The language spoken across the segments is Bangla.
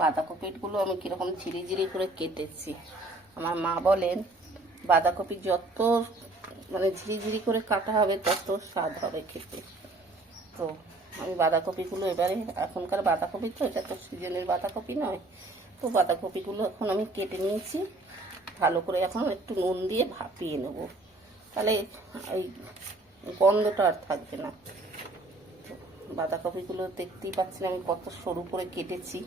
বাঁধাকপিগুলো আমি কীরকম ঝিরিঝিরি করে কেটেছি। আমার মা বলেন বাঁধাকপি যত মানে ঝিরিঝিরি করে কাটা হবে তত স্বাদ হবে খেতে। তো আমি বাঁধাকপিগুলো এবারে, এখনকার বাঁধাকপি তো, এটা তো সিজনের বাঁধাকপি নয়, তো বাঁধাকপিগুলো এখন আমি কেটে নিয়েছি। ভালো করে এখন একটু নুন দিয়ে ভাপিয়ে নেব, তাহলে এই গন্ধটা আর থাকবে না। বাঁধাকপিগুলো দেখতেই পাচ্ছেন আমি কত সরু করে কেটেছি।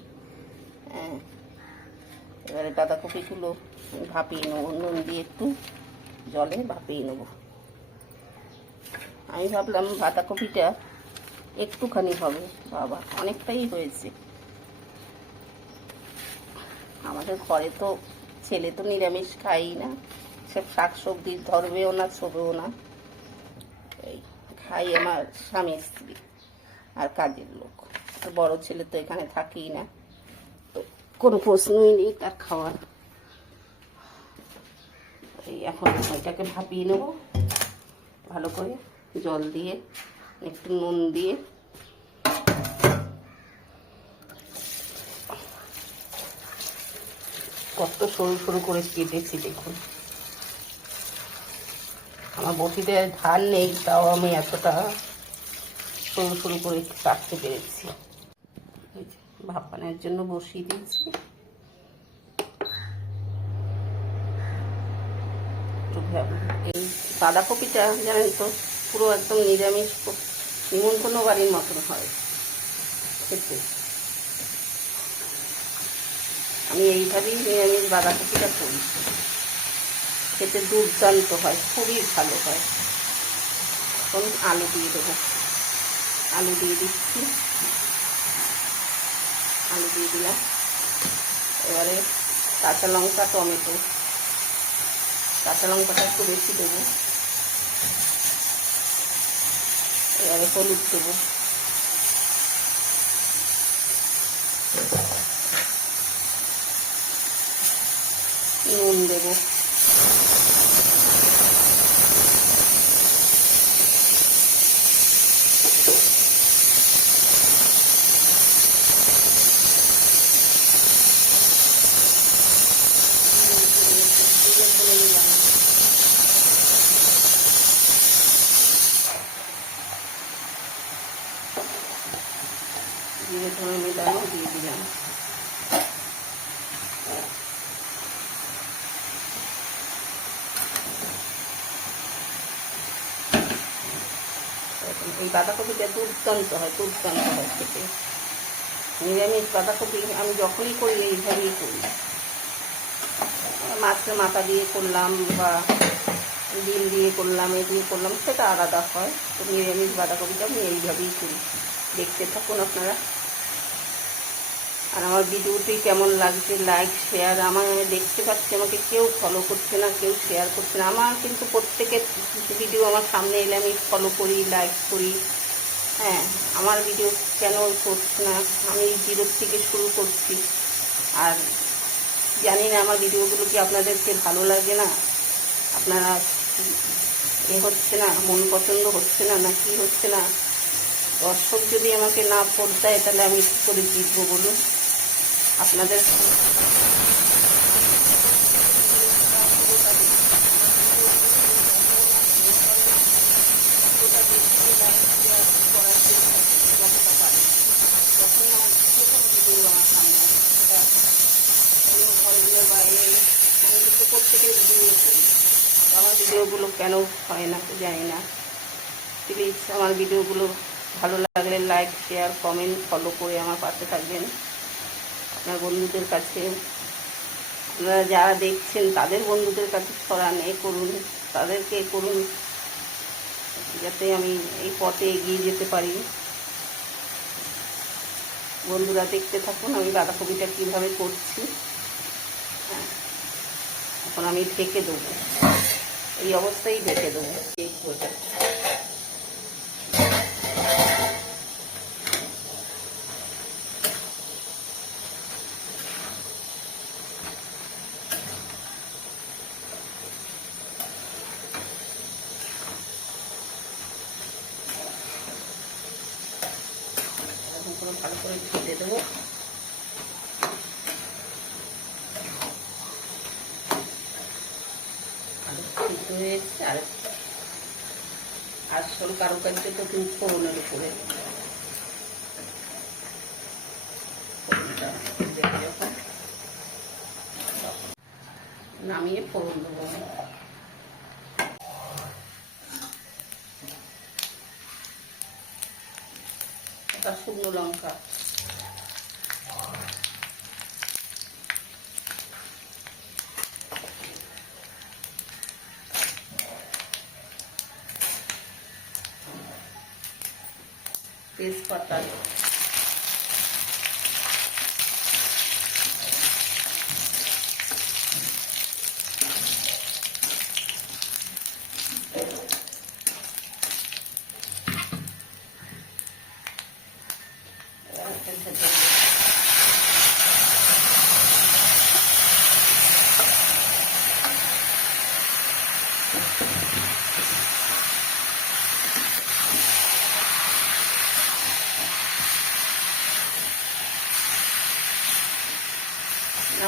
এবারে বাঁধাকপিগুলো ভাপিয়ে নেবো, নুন দিয়ে একটু জলে ভাপিয়ে নেব। আমি ভাবলাম বাঁধাকপিটা একটুখানি হবে, বাবা অনেকটাই হয়েছে। আমাদের ঘরে তো ছেলে তো নিরামিষ খাই না, সব শাক সবজি ধরবেও না, ছোবেও না, এই খাই আমার স্বামী স্ত্রী আর কাজের লোক। আর বড় ছেলে তো এখানে থাকেই না, তো কোনো প্রশ্নই নেই তার খাওয়ার। এই এখন এটাকে ভাপিয়ে নেব ভালো করে, জল দিয়ে একটু নুন দিয়ে। কত সরু সরু করে কেটেছি দেখুন। আমার বটিতে ধার নেই, তাও আমি এতটা সরু সরু করে কাটতে পেরেছি। ভাপানোর জন্য বসিয়ে দিয়েছি। এই বাঁধাকপিটা জানেন তো পুরো একদম নিরামিষ নিমন্ত্রণ বাড়ির মতন হয় খেতে। আমি এইভাবেই নিরামিষ বাঁধাকপিটা করি, খেতে দুর্দান্ত হয়, খুবই ভালো হয়। এখন আলু দিয়ে দেবো, আলু দিয়ে দিচ্ছি, আলু দিয়ে দিলাম। এবারে কাঁচা লঙ্কা, টমেটো, কাঁচা লঙ্কাটা একটু বেশি দেবো। এবারে হলুদ দেবো, নুন দেবো, জিরে ধনে মেলানো দিয়ে দিলাম। এই বাঁধাকপিটা দুর্দান্ত হয়, দুর্দান্ত হয় খেতে। নিরামিষ বাঁধাকপি আমি যখনই করি এইভাবেই করি। মাছের মাথা দিয়ে করলাম বা ডিম দিয়ে করলাম, এ দিয়ে করলাম, সেটা আলাদা হয়। তো নিরামিষ বাঁধাকপিটা আমি এইভাবেই করি। দেখতে থাকুন আপনারা। আর আমার ভিডিওটি কেমন লাগছে, লাইক শেয়ার। আমার দেখতে পাচ্ছি আমাকে কেউ ফলো করছে না, কেউ শেয়ার করছে না। আমার কিন্তু প্রত্যেকের ভিডিও আমার সামনে এলে আমি ফলো করি, লাইক করি। হ্যাঁ, আমার ভিডিও কেন করছে না, আমি জিরোর থেকে শুরু করছি। আর জানি না আমার ভিডিওগুলো কি আপনাদেরকে ভালো লাগে না, আপনারা হচ্ছে না, মন পছন্দ হচ্ছে না, না কি হচ্ছে না। দর্শক যদি আমাকে না ভোট দেয় তাহলে আমি কী করে জিতবো বলুন। আপনাদের প্রত্যেকের ভিডিও করি, আমার ভিডিওগুলো কেন হয় না জানি না। প্লিজ আমার ভিডিওগুলো ভালো লাগলে লাইক শেয়ার কমেন্ট ফলো করে আমার পাশে থাকবেন। আপনার বন্ধুদের কাছে, আপনারা যারা দেখছেন তাদের বন্ধুদের কাছে ছড়ান, করুন, তাদেরকে করুন, যাতে আমি এই পথে এগিয়ে যেতে পারি। বন্ধুরা দেখতে থাকুন আমি বাঁধাকপিটা কীভাবে করছি। হ্যাঁ, এখন আমি ঢেকে দেবো, এই অবস্থায় ঢেকে দেবো। ভালো করে ঢেকে দেবো। হয়ে এসছে। আরেকটা আসল কারুকার্য তো কিন্তু ফোড়নের উপরে। যখন নামিয়ে ফোড়ন দেবো। একটা শুকনো লঙ্কা, তেজপাতা,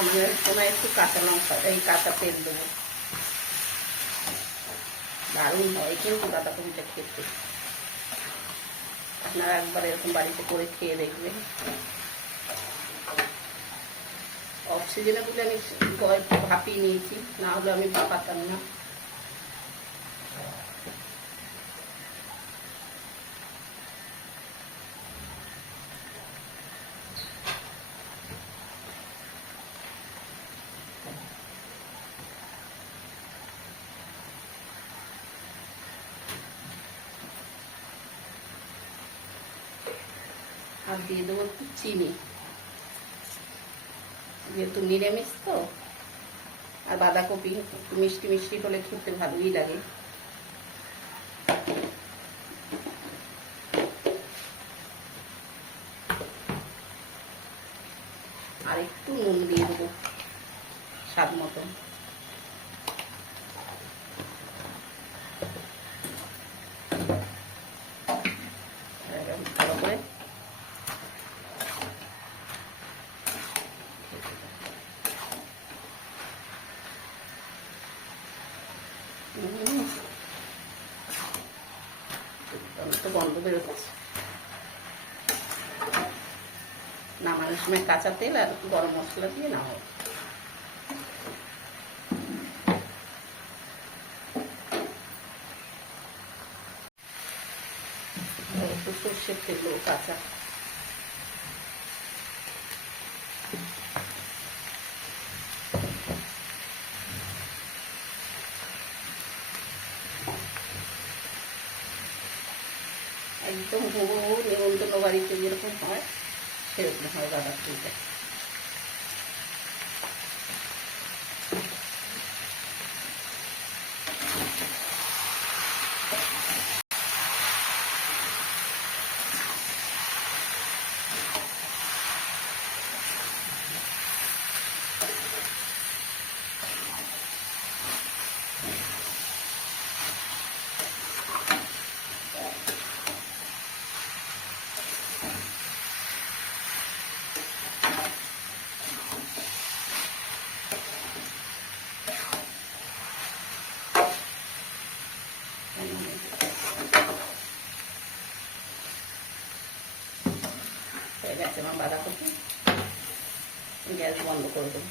আমাদের সময় একটু কাঁচা লঙ্কা, এই কাঁচা তেল দেবো। দারুণ হয় কিন্তু বাঁধাকপিটা খেতে। আপনারা একবার এরকম বাড়িতে করে খেয়ে দেখবেন। অক্সিজেনে বলে আমি ভাপিয়ে নিয়েছি, না হলে আমি ভাপাতাম না। আর দিয়ে দেবো একটু চিনি, যেহেতু নিরামিষ তো। আর বাঁধাকপি একটু মিষ্টি মিষ্টি হলে খেতে ভালোই লাগে। আর একটু নুন দিয়ে দেবো স্বাদ মতো। ভালো করে তো গন্ধ বেরোচ্ছে। নামানোর সময় কাঁচা তেল আর গরম মশলা দিয়ে নামাবো। একটু সর্ষের তেল দেবো কাঁচা। একদম হুবহু নিমন্ত্রণ বাড়িতে যেরকম হয় সেরকম হয় বাঁধাকপিটা। হয়ে গেছে আমার বাঁধাকপি, গ্যাস বন্ধ করে দেবো।